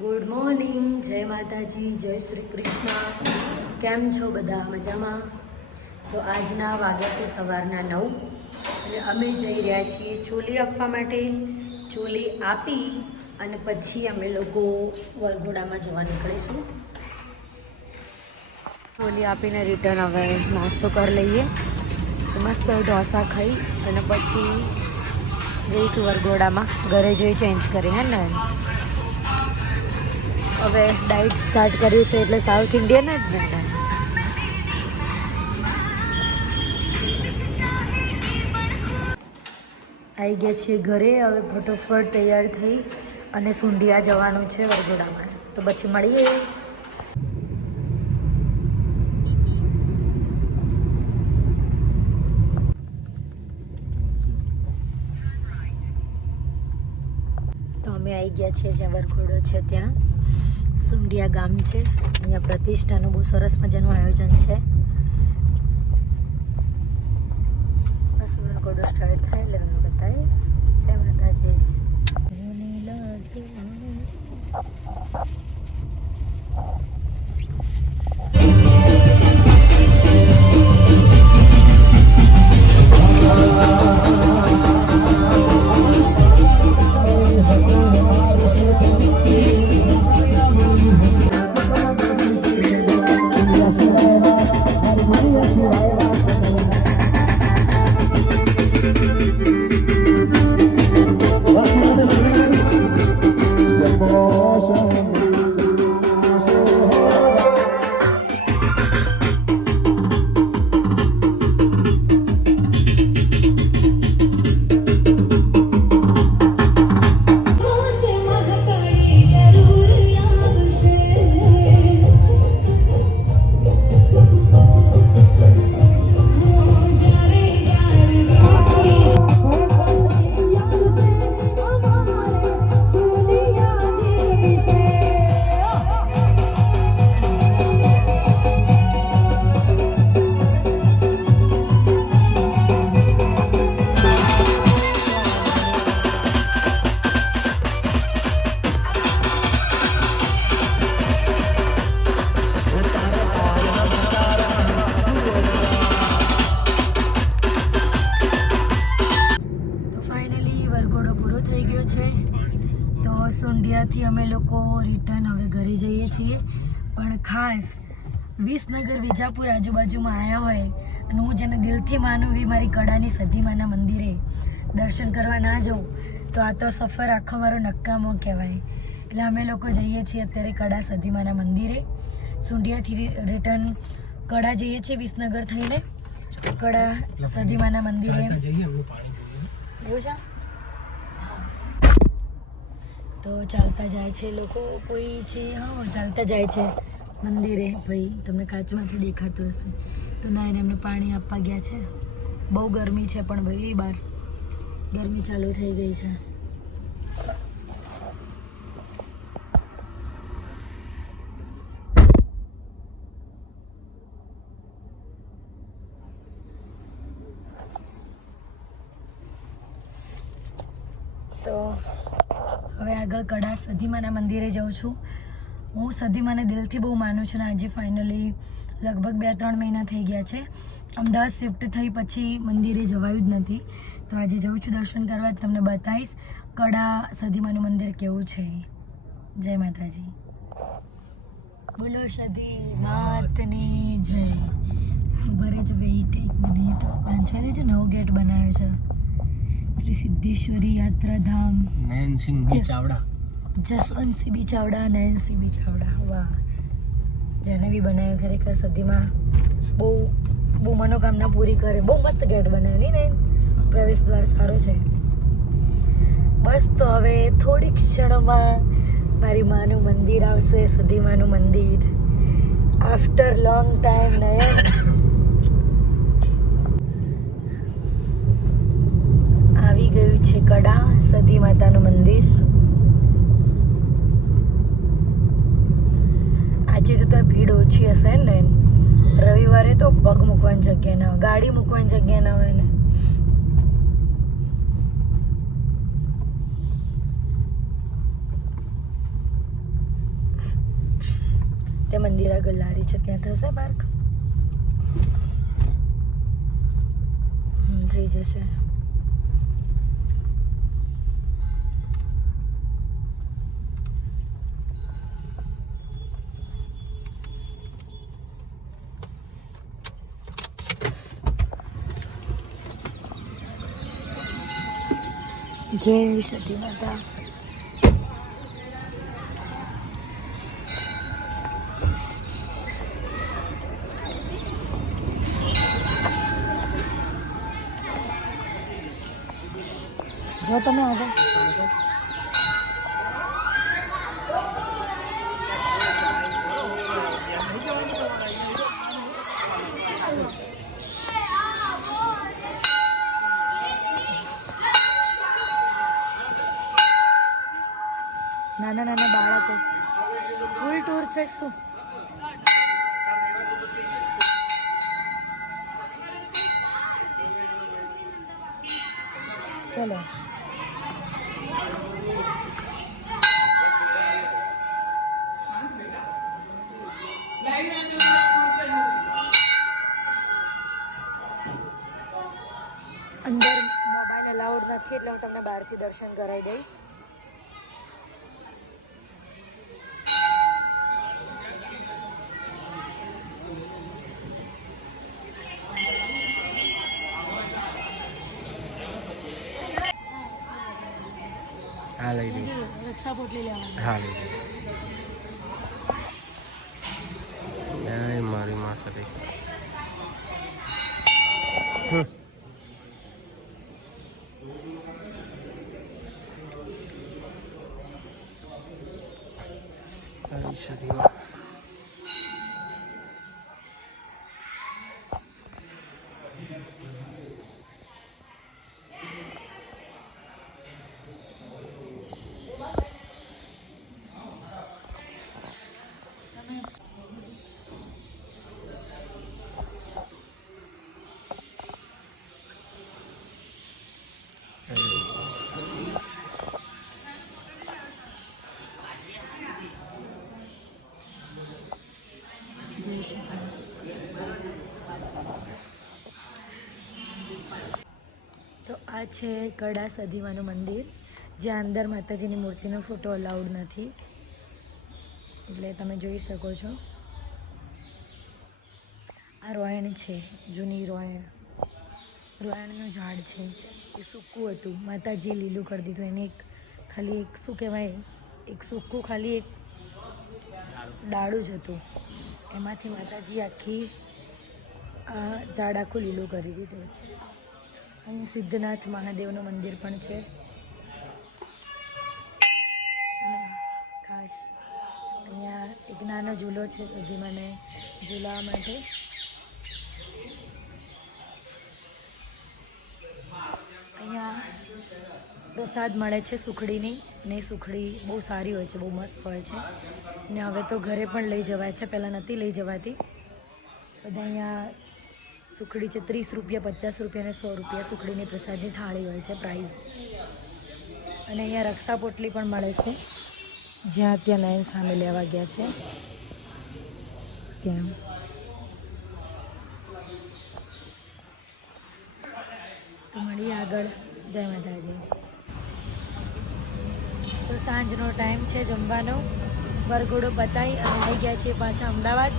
Good morning જય માતાજી, જય શ્રી કૃષ્ણ. કેમ છો બધા મજામાં? તો આજના વાગ્યા છે સવારના નવ અને અમે જઈ રહ્યા છીએ ચોલી આપવા માટે. ચોલી આપી અને પછી અમે લોકો વરઘોડામાં જવા નીકળીશું. ચોલી આપીને રિટર્ન હવે નાસ્તો કરી લઈએ. મસ્ત ઢોસા ખાઈ અને પછી જઈશું વરઘોડામાં. ઘરે જઈ ચેન્જ કરી, હે ને? હવે ડાયટ સ્ટાર્ટ કર્યું છે એટલે સાઉથ ઇન્ડિયન જ ને આવી ગયા છીએ ઘરે, હવે ફટોફટ તૈયાર થઈ અને સુંધિયા જવાનું છે વરઘોડામાં. તો પછી મળીએ. તો અમે આવી ગયા છીએ જ્યાં વરઘોડો છે ત્યાં. સુંડિયા ગામ છે. અહીંયા પ્રતિષ્ઠાનું બહુ સરસ મજાનું આયોજન છે. બસ વરઘોડો સ્ટાર્ટ થાય એટલે તમને બતાવીશ. જય માતાજી ખાસ વિસનગર વિજાપુર આજુબાજુમાં આવ્યા હોય અને હું જેને દિલથી માનું એવી મારી કળાની સધીમાના મંદિરે દર્શન કરવા ના જાઉં તો આ તો સફર આખો મારો નકામો કહેવાય. એટલે અમે લોકો જઈએ છીએ અત્યારે કડા સધીમાના મંદિરે. સુંઢિયાથી રિટર્ન કડા જઈએ છીએ વિસનગર થઈને. કડા સધીમાના મંદિરે. તો ચાલતા જાય છે લોકો કોઈ છે? હા ચાલતા જાય છે. મંદિરે ભાઈ, તમને કાચમાંથી દેખાતું હશે. તો ના, એને એમને પાણી આપવા ગયા છે. બહુ ગરમી છે પણ ભાઈ બહાર ગરમી ચાલુ થઈ ગઈ છે. તો હવે આગળ કડા સધીમાના મંદિરે જાઉં છું. હું સધીમાને દિલથી બહુ માનું છું ને આજે ફાઇનલી લગભગ બે ત્રણ મહિના થઈ ગયા છે. અમદાવાદ શિફ્ટ થઈ પછી મંદિરે જવાયું જ નથી. તો આજે જઉં છું દર્શન કરવા તમને બતાવીશ કડા સધીમાનું મંદિર કેવું છે. જય માતાજી. બોલો સધી માતની જય. ભરે જ વેઇટ એક મિનિટ વાંચવા દેજો નવો ગેટ બનાવ્યો છે. શ્રી સિદ્ધેશ્વરી યાત્રાધામ. નયનસિંહજી ચાવડા. જસવંતસિંહ બી ચાવડા નયનસિંહ બી ચાવડા. વાહ. જેને બનાવ્યો ખરેખર સદીમાં બહુ બહુ મનોકામના પૂરી કરે. બહુ મસ્ત ગેટ બનાવ્યો, નહીં નયન પ્રવેશ દ્વાર સારો છે. બસ તો હવે થોડીક ક્ષણોમાં મારી માનું મંદિર આવશે સદીમાનું મંદિર. After long time Nayan. આવી ગયું છે કડા સતી માતાનું મંદિર. તો પગ મૂકવાની જગ્યા ના હોય, ગાડી મૂકવાની જગ્યા ના હોય ને. તે મંદિર આગળ લારી છે, ત્યાં થશે પાર્ક? થઈ જશે. જય સતી માતા જો તમે આગળ નાના નાના બાળકો. સ્કૂલ ટૂર છે શું? ચલો. અંદર મોબાઈલ અલાઉડ નથી એટલે હું તમને બહારથી દર્શન કરાવી દઈશ. હા લઈ લઈ રક્ષા પોટલી લેવાની. હા લઈ લઈ મારી માં સતી હમ. તો આ છે કડા સદીમાનું મંદિર, જ્યાં અંદર માતાજીની મૂર્તિનો ફોટો અલાઉડ નથી. એટલે તમે જોઈ શકો છો. આ રોયણ છે, જૂની રોયણ. રોયણનું ઝાડ છે, એ સૂકું હતું. માતાજીએ લીલું કરી દીધું. એને એક ખાલી એક શું કહેવાય? એક સૂકું ખાલી એક ડાળું જ હતું. એમાંથી માતાજી આખી આ ઝાડ આખું લીલું કરી દીધું. અહીં સિદ્ધનાથ મહાદેવનું મંદિર પણ છે. અને ખાસ અહીંયા એક નાનો ઝૂલો છે સુધી મને ઝૂલાવા માટે. અહીંયા પ્રસાદ મળે છે સુખડીની ને સુખડી બહુ સારી હોય છે, બહુ મસ્ત હોય છે. ને હવે તો ઘરે પણ લઈ જવાય છે, પહેલાં નથી લઈ જવાતી. બધા અહીંયા સુખડી છે, ત્રીસ રૂપિયા, પચાસ રૂપિયા અને સો રૂપિયા સુખડીની પ્રસાદની થાળી હોય છે પ્રાઇઝ અને અહીંયા રક્ષા પોટલી પણ મળે છે. જ્યાં ત્યાં લાઈન સામે લેવા ગયા છે. ત્યાં. તો મળીએ આગળ. જય માતાજી. તો સાંજનો ટાઈમ છે જમવાનો. વરઘોડો બતાવી અને આવી ગયા છીએ પાછા અમદાવાદ.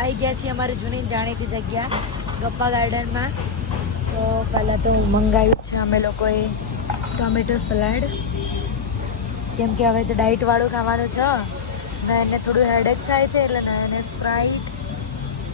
આવી ગયા છીએ અમારી જૂની જાણીતી જગ્યા, ગપ્પા ગાર્ડનમાં. તો પહેલાં તો મંગાવ્યું છે, અમે લોકોએ ટોમેટો સલાડ. કેમ કે હવે તો ડાયટવાળું ખાવાનું છે. ને એને થોડું હેડેક થાય છે, એટલે ને એને સ્પ્રાઇટ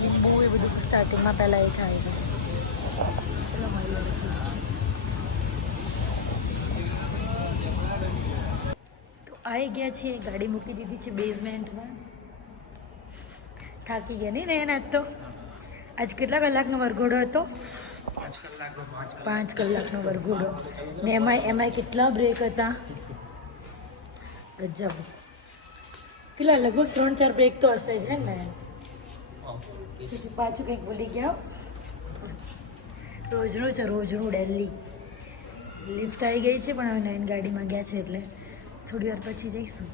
લીંબુ એ બધું સ્ટાર્ટિંગમાં પહેલાં એ ખાય છે. ચલો, મળીએ પછી તો આવી ગયા છીએ ગાડી મૂકી દીધી છે બેઝમેન્ટમાં થાકી ગયા નહીં ને એના તો? આજ કેટલા કલાકનો વરઘોડો હતો? પાંચ કલાકનો વરઘોડો. ને એમાં એમાં કેટલા બ્રેક હતા? ગજબ. કેટલા લગભગ ત્રણ ચાર બ્રેક તો હશે જ હે ને? પાછું કંઈક ભૂલી ગયા રોજનું છે રોજનું ડેલી લિફ્ટ આવી ગઈ છે પણ હવે નાઇન ગાડીમાં ગયા છે એટલે. થોડી વાર પછી જઈશું.